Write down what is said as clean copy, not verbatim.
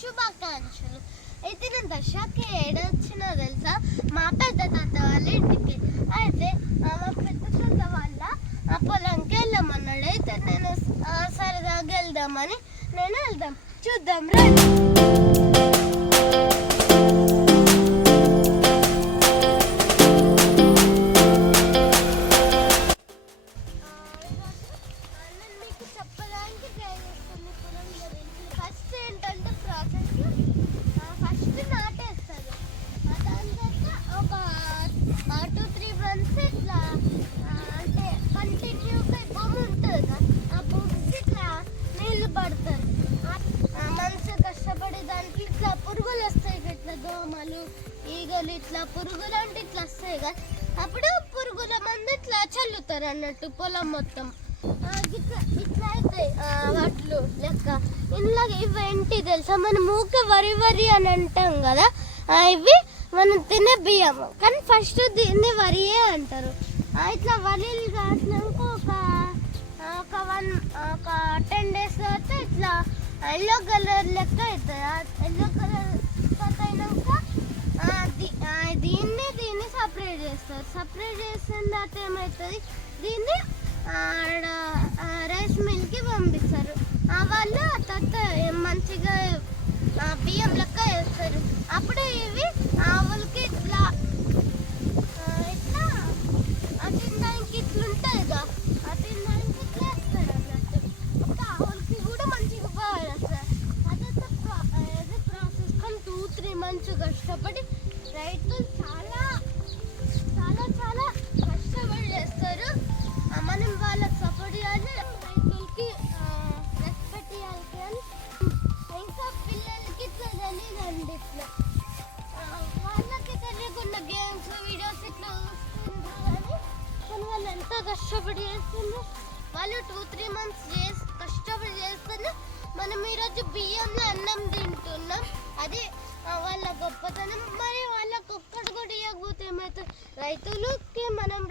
శుభాకాంక్షలు. అయితే నేను దసరాకి ఏడొచ్చినా తెలుసా, మా పెద్ద తాత వాళ్ళ ఇంటికి. అయితే మా పెద్ద తాత వాళ్ళ పొలంకి వెళ్ళామన్నాడు. అయితే నేను సరదాగా వెళ్దామని వెళ్దాం, చూద్దాం రండి. దోమలు ఈగలు ఇట్లా పురుగులు అంటే ఇట్లా వస్తాయి కదా, అప్పుడు పురుగుల మందు ఇట్లా చల్లుతారు అన్నట్టు పొలం మొత్తం. ఇట్లా అవుతాయి వాటిలు లెక్క. ఇంట్లో ఇవేంటి తెలుసా, మనం ఊకే వరి అని అంటాం కదా, ఇవి మనం తినే బియ్యం. కానీ ఫస్ట్ దీన్ని వరియే అంటారు. ఇట్లా వరిలు కాసినాక ఒక 10 days తర్వాత ఇట్లా ఎల్లో కలర్ లెక్క అవుతుంది. ఎల్లో కలర్ అయినాక దీన్ని సపరేట్ చేస్తారు. సపరేట్ చేసిన తర్వాత ఏమవుతుంది, దీన్ని రైస్ మిల్కి పంపిస్తారు. వాళ్ళు తర్వాత మంచిగా బియ్యం లెక్క వేస్తారు. అప్పుడు ఇవి ఆవులకి ఇట్లా తినడానికి ఇట్లుంటుంది కదా, తినడానికి ఇట్లా వేస్తారు అన్నట్టు. అప్పుడు ఆవులకి కూడా మంచిగా బాగా వస్తారు. అదంతా ప్రాసెస్. కానీ 2-3 months కష్టపడి రైతులు చాలా చాలా చాలా కష్టపడి చేస్తారు. మనం వాళ్ళకి సపోర్ట్ చేయాలి, రైతులకి రెస్పెక్ట్ ఇవ్వాలి. కానీ ఇంకా పిల్లలకి ఇట్లా తెలియదండి. ఇట్లా వాళ్ళకి తెలియకుండా గేమ్స్ వీడియోస్ ఇట్లా చూస్తుంటారు. కానీ వాళ్ళు ఎంతో కష్టపడి చేస్తున్నారు. వాళ్ళు 2-3 months కష్టపడి చేస్తున్నారు. మనం ఈరోజు బియ్యంలో అన్నం తింటున్నాం. అది వాళ్ళ గొప్పతనం. మరి వాళ్ళకి ఒక్కటి కూడా ఇవ్వకపోతే ఏమవుతుంది, రైతులకి మనం